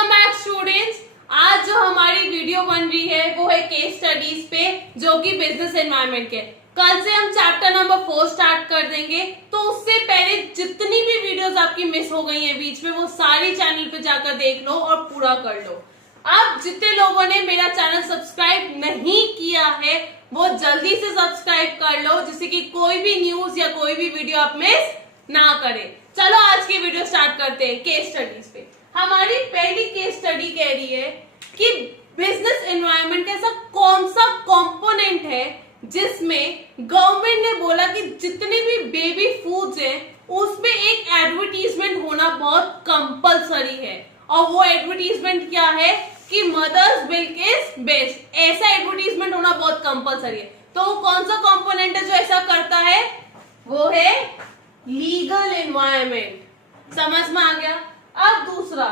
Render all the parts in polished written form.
Welcome back students. आज जो हमारी वीडियो बन रही है वो है केस स्टडीज पे, जो कि बिजनेस एनवायरनमेंट के। कल से हम चैप्टर नंबर 4 स्टार्ट कर देंगे, तो उससे पहले जितनी भी वीडियोस आपकी मिस हो गई हैं बीच में, वो सारी चैनल पे जाकर देख लो और पूरा कर लो। अब जितने लोगों ने मेरा चैनल सब्सक्राइब नहीं किया है वो जल्दी से सब्सक्राइब कर लो, जिससे कि कोई भी न्यूज या कोई भी वीडियो आप मिस ना करें। चलो आज की वीडियो स्टार्ट करते हैं केस स्टडीज पे। हमारी पहली केस स्टडी कह रही है कि बिजनेस एनवायरनमेंट का ऐसा कौन सा कंपोनेंट है जिसमें गवर्नमेंट ने बोला कि जितने भी बेबी फूड्स हैं उसमें एक एडवर्टीजमेंट होना बहुत कंपलसरी है। और वो एडवर्टीजमेंट क्या है कि मदर्स मिल्क इज बेस्ट, ऐसा एडवर्टीजमेंट होना बहुत कंपलसरी है। तो वो कौन सा कंपोनेंट है जो ऐसा करता है? वो है लीगल एनवायरनमेंट। समझ में आ गया? अब दूसरा,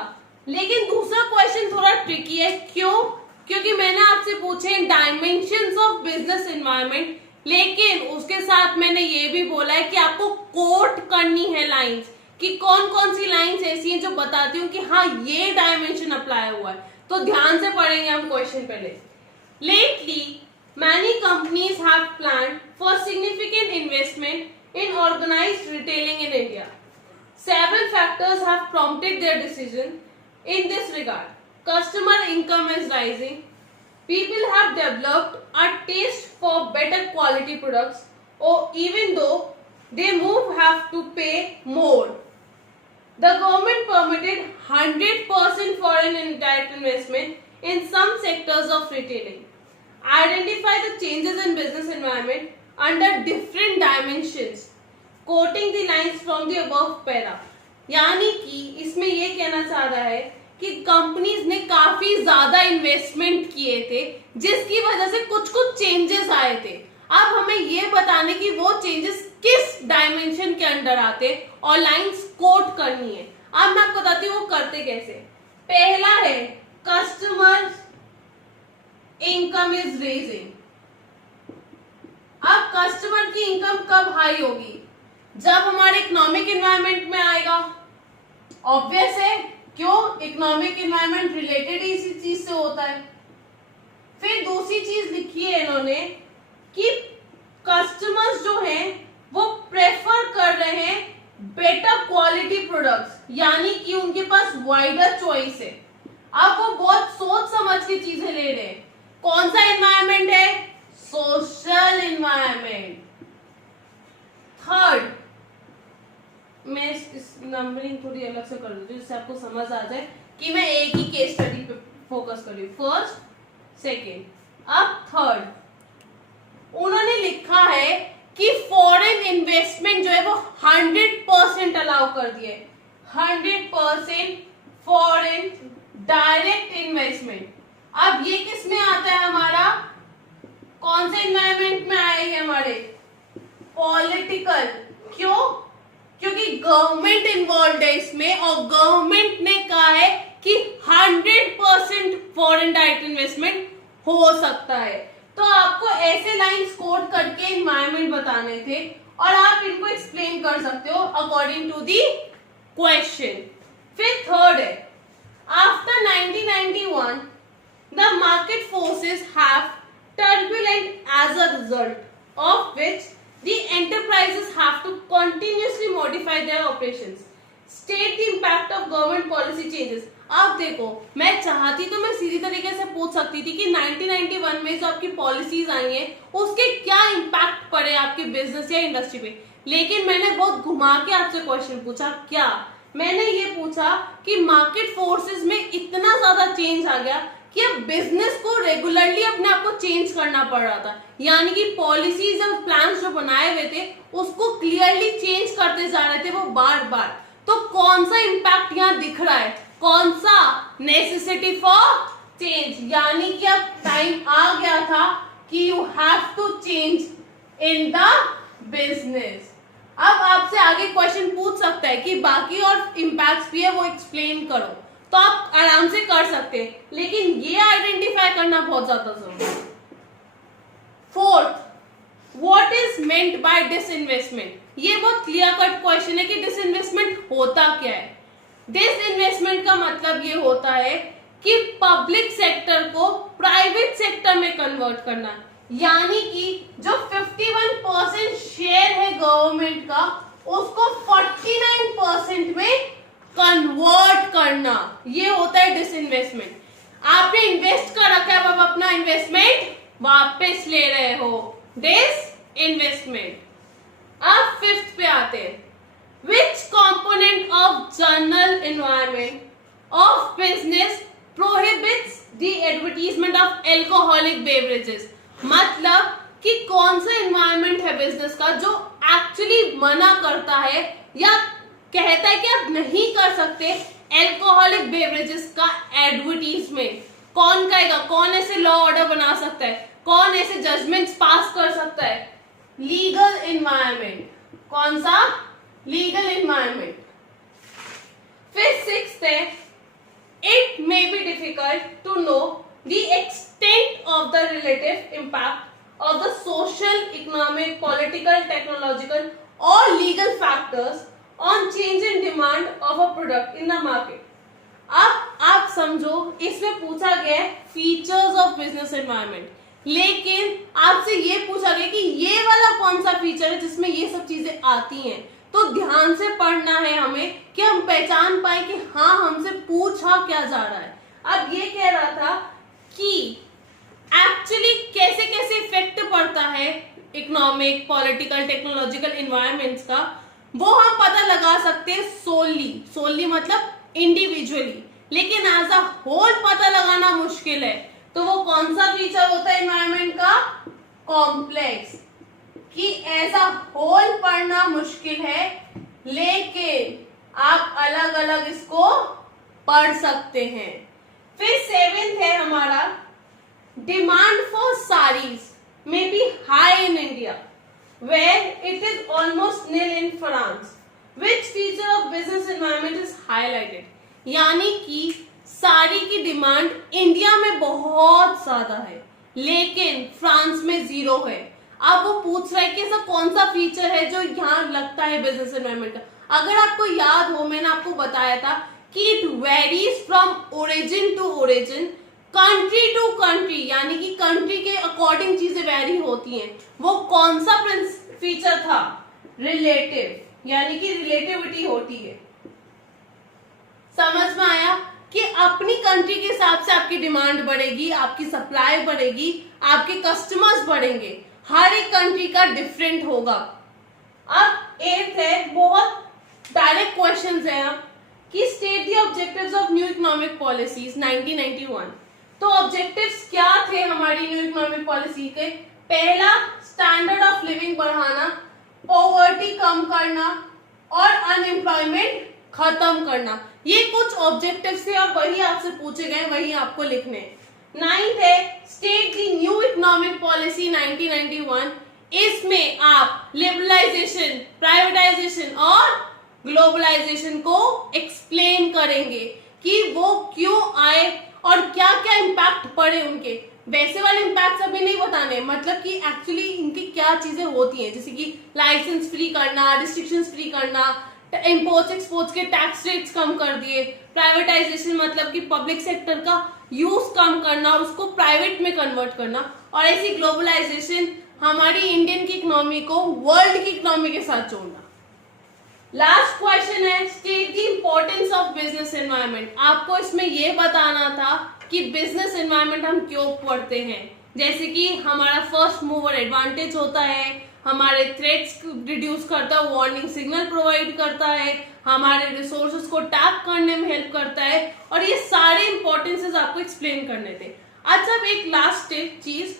लेकिन दूसरा क्वेश्चन थोड़ा ट्रिकी है। क्यों? क्योंकि मैंने आपसे पूछे डायमेंशंस ऑफ बिजनेस एनवायरनमेंट, लेकिन उसके साथ मैंने ये भी बोला है कि आपको कोट करनी है लाइंस, कि कौन कौन सी लाइंस ऐसी हैं जो बताती हूँ कि हाँ ये डायमेंशन अप्लाई हुआ है। तो ध्यान से पढ़ेंगे हम क्वेश्चन पहले। Lately many companies have planned for significant investment in organized retailing in India. Several factors have prompted their decision in this regard. Customer income is rising. People have developed a taste for better quality products, or even though they have to pay more. The government permitted 100% foreign direct investment in some sectors of retailing. Identify the changes in business environment under different dimensions, quoting the lines from the above para. यानी कि इसमें ये कहना चाह रहा है कि companies ने काफी ज्यादा इन्वेस्टमेंट किए थे, जिसकी वजह से कुछ कुछ चेंजेस आए थे। अब हमें ये बताने की वो चेंजेस किस डायमेंशन के अंडर आते और लाइंस कोट करनी है। अब मैं आपको बताती हूँ वो करते कैसे। पहला है कस्टमर इनकम इज रेजिंग। अब कस्टमर की इनकम कब हाई होगी? जब हमारे इकोनॉमिक एनवायरनमेंट में आएगा। ऑब्वियस है, क्यों? इकोनॉमिक एनवायरनमेंट रिलेटेड ही इसी चीज से होता है। फिर दूसरी चीज लिखी है इन्होंने कि कस्टमर्स जो हैं वो प्रेफर कर रहे हैं बेटर क्वालिटी प्रोडक्ट्स, यानी कि उनके पास वाइडर चॉइस है। अब वो बहुत सोच समझ के चीजें ले रहे हैं। कौन सा एनवायरनमेंट है? Social environment. थर्ड, मैं इस नंबरिंग थोड़ी अलग से कर दूं जिससे आपको समझ आ जाए कि मैं एक ही केस स्टडी पे फोकस कर रही हूं। फर्स्ट, सेकेंड, अब थर्ड। उन्होंने लिखा है कि फॉरेन इन्वेस्टमेंट जो है वो 100% अलाउ कर दिए। 100% फॉरेन डायरेक्ट इन्वेस्टमेंट। अब ये किस में आता है? हमारा कौन से एनवायरनमेंट में आएंगे? हमारे पॉलिटिकल। क्यों? क्योंकि गवर्नमेंट इन्वॉल्व है इसमें, और गवर्नमेंट ने कहा है कि 100% फॉरेन डायरेक्ट इन्वेस्टमेंट हो सकता है। तो आपको ऐसे लाइंस कोट करके एनवायरनमेंट बताने थे और आप इनको एक्सप्लेन कर सकते हो अकॉर्डिंग टू दी क्वेश्चन। फिर थर्ड है, after 1991 the market forces have turbulent as a result of which the enterprises have to continuously modify their operations. State the impact of government policy changes. अब देखो, मैं चाहती तो मैं सीधी तरीके से पूछ सकती थी कि 1991 में जो आपकी पॉलिसीज आई हैं उसके क्या इम्पैक्ट पड़े आपके बिजनेस या इंडस्ट्री पे, लेकिन मैंने बहुत घुमा के आपसे क्वेश्चन पूछा। क्या मैंने ये पूछा कि मार्केट फोर्सेस में इतना ज्यादा चेंज आ गया कि अब बिजनेस को रेगुलरली अपने आप को चेंज करना पड़ रहा था, यानी कि पॉलिसीज और प्लान्स जो बनाए हुए थे उसको क्लियरली चेंज करते जा रहे थे वो बार बार। तो कौन सा इम्पैक्ट यहाँ दिख रहा है? कौन सा? नेसेसिटी फॉर चेंज, यानी कि अब टाइम आ गया था कि you have to change in the business. अब आपसे आगे क्वेश्चन पूछ सकता है कि बाकी और इम्पैक्ट्स भी है वो एक्सप्लेन करो, तो आप आराम से कर सकते हैं, लेकिन ये आइडेंटिफाई करना बहुत ज्यादा जरूरी है। Fourth, what is meant by disinvestment. ये बहुत क्लियर कट क्वेश्चन है कि डिसइन्वेस्टमेंट होता क्या है। डिसइन्वेस्टमेंट का मतलब ये होता है कि पब्लिक सेक्टर को प्राइवेट सेक्टर में कन्वर्ट करना, यानी कि जो 51% शेयर है गवर्नमेंट का उसको 49% में कन्वर्ट करना, ये होता है डिसइन्वेस्टमेंट। आपने इन्वेस्ट कर रखा है, अब अपना इन्वेस्टमेंट वापस ले रहे हो, डिसइन्वेस्टमेंट। अब फिफ्थ पे आते हैं, which component of general environment of business prohibits the advertisement of alcoholic beverages? मतलब कि कौन सा एनवायरमेंट है बिजनेस का जो एक्चुअली मना करता है या कहता है कि आप नहीं कर सकते एल्कोहलिक बेवरेजेस का एडवर्टीजमेंट। कौन कहेगा, कौन ऐसे लॉ ऑर्डर बना सकता है, कौन ऐसे जजमेंट्स पास कर सकता है? Legal environment. कौन सा? Legal environment. फिर सिक्स्थ है, it may be difficult to know the extent of the relative impact of the social, economic, political, technological और legal factors on change in demand of a product in the market. अब आप समझो, इसमें पूछा गया है features of business environment, लेकिन आपसे ये पूछा गया कि ये वाला कौन सा फीचर है जिसमें ये सब चीजें आती हैं। तो ध्यान से पढ़ना है हमें कि हम पहचान पाए कि हाँ हमसे पूछा क्या जा रहा है। अब ये कह रहा था कि एक्चुअली कैसे कैसे इफेक्ट पड़ता है इकोनॉमिक, पॉलिटिकल, टेक्नोलॉजिकल एनवायरनमेंट्स का, वो हम पता लगा सकते हैं सोली मतलब इंडिविजुअली, लेकिन एज अ होल पता लगाना मुश्किल है। तो वो कौन सा फीचर होता है एनवायरनमेंट का? कॉम्प्लेक्स, कि एज अ होल पढ़ना मुश्किल है, लेकिन आप अलग अलग इसको पढ़ सकते हैं। फिर सेवेंथ है हमारा, demand for saris may be high in India, where it is almost nil in France. Which feature of business environment is highlighted? यानी कि साड़ी की डिमांड इंडिया में बहुत ज्यादा है, लेकिन फ्रांस में 0 है। अब वो पूछ रहा है कि ऐसा कौन सा फीचर है जो यहाँ लगता है बिजनेस एनवायरनमेंट का। अगर आपको याद हो, मैंने आपको बताया था कि it varies from origin to origin, country to country, यानी कि कंट्री के अकॉर्डिंग चीजें वेरी होती हैं। वो कौन सा फीचर था? रिलेटिव, यानी कि रिलेटिविटी होती है। समझ में आया कि अपनी कंट्री के हिसाब से आपकी डिमांड बढ़ेगी, आपकी सप्लाई बढ़ेगी, आपके कस्टमर्स बढ़ेंगे, हर एक कंट्री का डिफरेंट होगा। अब एथ है, बहुत डायरेक्ट क्वेश्चंस हैं अब, कि state the objectives of new economic policies 1991। तो ऑब्जेक्टिव्स क्या थे हमारी न्यू इकोनॉमिक पॉलिसी के? पहला, स्टैंडर्ड ऑफ लिविंग बढ़ाना, पॉवर्टी कम करना और अनएम्प्लॉयमेंट खत्म करना। ये कुछ ऑब्जेक्टिव्स थे और वही आपसे पूछे गए, वही आपको लिखने। 9th है, state the new economic policy 1991। इसमें आप लिबरलाइजेशन, प्राइवेटाइजेशन और ग्लोबलाइजेशन को एक्सप्लेन करेंगे कि वो क्यों आए और क्या क्या इम्पैक्ट पड़े उनके। वैसे वाले इम्पैक्ट अभी नहीं बताने, मतलब कि एक्चुअली इनकी क्या चीजें होती हैं, जैसे कि लाइसेंस फ्री करना, रिस्ट्रिक्शंस फ्री करना, इंपोर्ट्स एक्सपोर्ट्स के टैक्स रेट्स कम कर दिए, प्राइवेटाइजेशन मतलब कि पब्लिक सेक्टर का यूज कम करना और उसको प्राइवेट में कन्वर्ट करना, और ऐसी ग्लोबलाइजेशन हमारी इंडियन की इकोनॉमी को वर्ल्ड की इकोनॉमी के साथ जोड़ना। लास्ट क्वेश्चन है, state the importance of business environment. आपको इसमें यह बताना था कि बिजनेस एनवायरनमेंट हम क्यों पढ़ते हैं, जैसे कि हमारा फर्स्ट मूवर एडवांटेज होता है, हमारे थ्रेट्स रिड्यूस करता है, वार्निंग सिग्नल प्रोवाइड करता है, हमारे रिसोर्सेज को टैप करने में हेल्प करता है, और ये सारे इंपॉर्टेंसेस आपको एक्सप्लेन करने थे। अच्छा, अब एक लास्ट चीज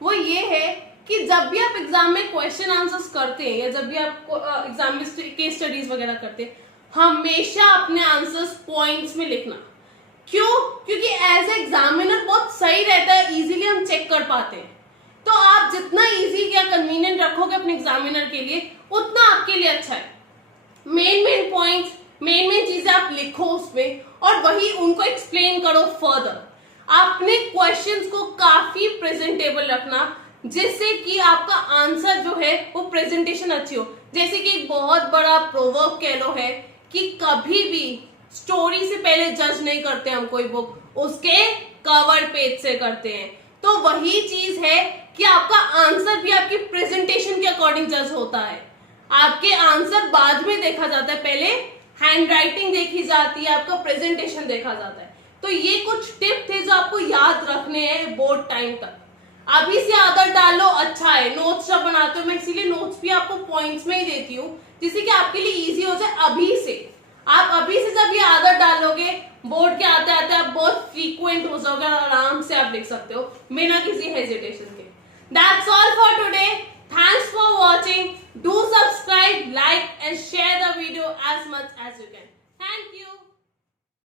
वो ये है कि जब भी आप एग्जाम में क्वेश्चन आंसर्स करते हैं या जब भी आप एग्जाम में केस स्टडीज वगैरह करते हैं, हमेशा अपने आंसर्स पॉइंट्स में लिखना। क्यों? क्योंकि एज ए एग्जामिनर बहुत सही रहता है, इजीली हम चेक कर पाते हैं। तो आप जितना इजी या कन्वीनियंट रखोगे अपने एग्जामिनर के लिए, उतना आपके लिए अच्छा है। मेन पॉइंट्स, मेन चीजें आप लिखो उसमें और वही उनको एक्सप्लेन करो फर्दर। अपने क्वेश्चंस को काफी प्रेजेंटेबल रखना, जिससे कि आपका आंसर जो है वो प्रेजेंटेशन अच्छी हो। जैसे कि एक बहुत बड़ा प्रोवर्ब कह लो है कि कभी भी स्टोरी से पहले जज नहीं करते हम कोई बुक, उसके कवर पेज से करते हैं। तो वही चीज है कि आपका आंसर भी आपकी प्रेजेंटेशन के अकॉर्डिंग जज होता है। आपके आंसर बाद में देखा जाता है, पहले हैंडराइटिंग देखी जाती है, आपका प्रेजेंटेशन देखा जाता है। तो ये कुछ टिप थे जो आपको याद रखने हैं बोर्ड टाइम तक। अभी से आदत डालो, अच्छा है। नोट्स जब बनाते हो, मैं इसीलिए नोट्स भी आपको पॉइंट्स में ही देती हूँ, जिससे कि आपके लिए इजी हो जाए। अभी से आप अभी से जब ये आदत डालोगे, बोर्ड के आते आते आप बहुत फ्रीक्वेंट हो जाओगे, आराम से आप लिख सकते हो बिना किसी हेजिटेशन के। That's all for today. Thanks for watching. Do subscribe, like and share the video as much as you can. Thank you.